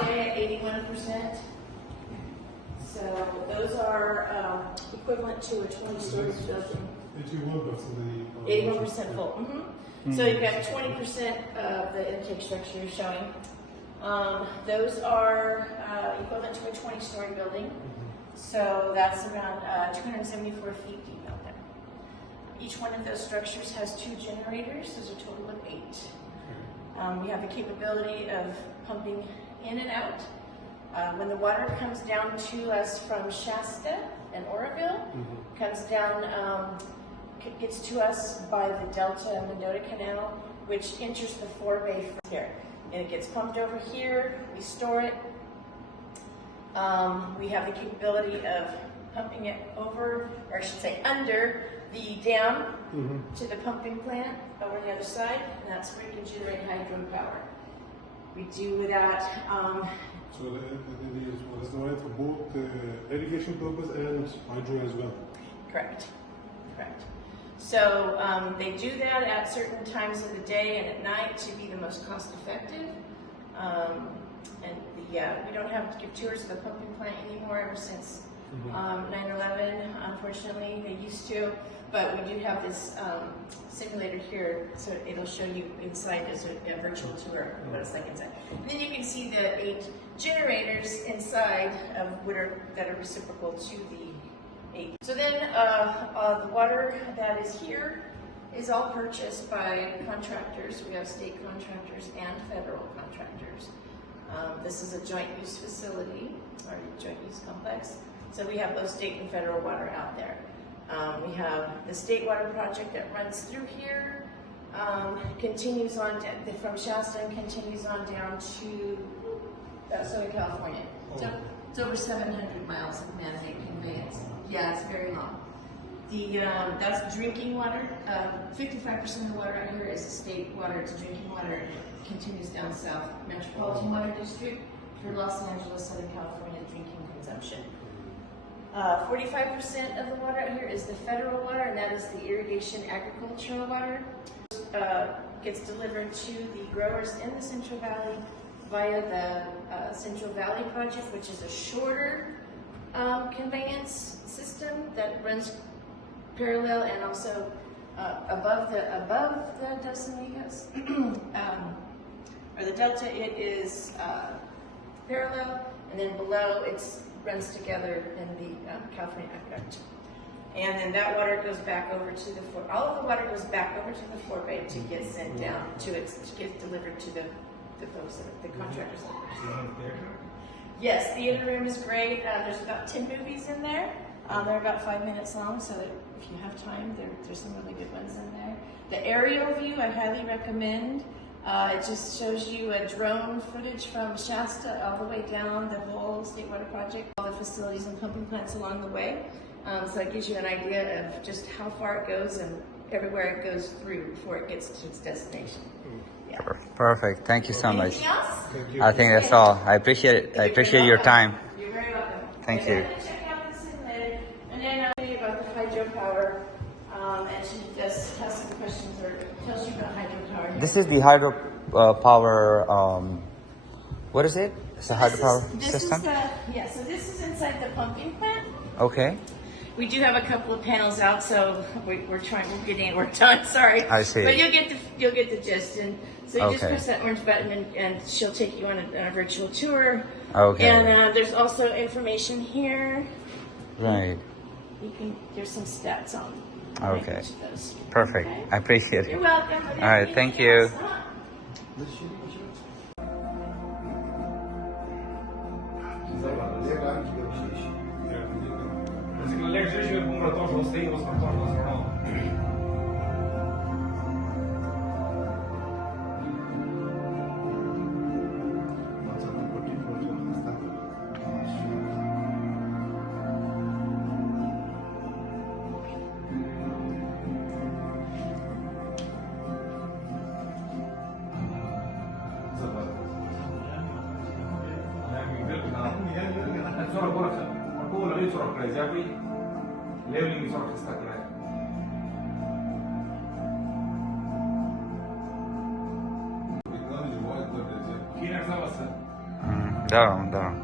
today at 81%. So those are equivalent to a 20-story building. 81% full. So you've got 20% of the intake structure you're showing. Those are equivalent to a 20-story building. So that's around 274 feet deep out there. Each one of those structures has 2 generators. There's a total of 8. We have the capability of pumping in and out. When the water comes down to us from Shasta and Oroville, comes down, gets to us by the Delta and Mendota Canal, which enters the forebay from here. And it gets pumped over here, we store it. We have the capability of pumping it over, or I should say under, the dam to the pumping plant over the other side, and that's where you can generate hydropower. We do that. So what is the right for both irrigation purpose and hydro as well? Correct. So they do that at certain times of the day and at night to be the most cost effective. We don't have to give tours of the pumping plant anymore ever since 9/11. Unfortunately, they used to, but we do have this simulator here, so it'll show you inside as a virtual tour what it's like inside. And then you can see the 8 generators inside of that are reciprocal to the 8. So then the water that is here is all purchased by contractors. We have state contractors and federal contractors. This is a joint use facility, or joint use complex. So we have both state and federal water out there. We have the state water project that runs through here, continues on from Shasta and continues on down to Southern California. So it's over 700 miles of man-made conveyance. Yeah, it's very long. That's drinking water. 55% of the water out here is state water. It's drinking water. It continues down south. Metropolitan Water District for Los Angeles, Southern California drinking consumption. 45% of the water out here is the federal water, and that is the irrigation agricultural water. Gets delivered to the growers in the Central Valley via the Central Valley Project, which is a shorter conveyance system that runs parallel and also above the Dos Amigos or the Delta. It is parallel, and then below it runs together in the California Aqueduct. And then that water goes back over to the all of the water goes back over to the forebay to get sent down to get delivered to the folks, the contractors. Yes, theater room is great. There's about 10 movies in there. They're about 5 minutes long, so that if you have time, there's some really good ones in there. The aerial view I highly recommend. It just shows you a drone footage from Shasta all the way down the whole State Water Project, all the facilities and pumping plants along the way. So it gives you an idea of just how far it goes and everywhere it goes through before it gets to its destination. Yeah. Perfect. Thank you so much. Anything else? I think that's all. I appreciate it. I appreciate your time. You're very welcome. Thank you. Check out this simulator, and then I'll tell you about the hydropower. And she just has some questions or tells you about hydropower. This is the hydro power. What is it? It's a hydropower system. So this is inside the pumping plant. Okay. We do have a couple of panels out, so we're getting it worked on. Sorry. I see. But you'll get the gist, and so you just Okay. press that orange button, and she'll take you on a virtual tour. Okay. And there's also information here. Right. There's some stats on. Okay. each of those. Perfect. Okay. I appreciate it. You're welcome. All right. Thank you. Да, да.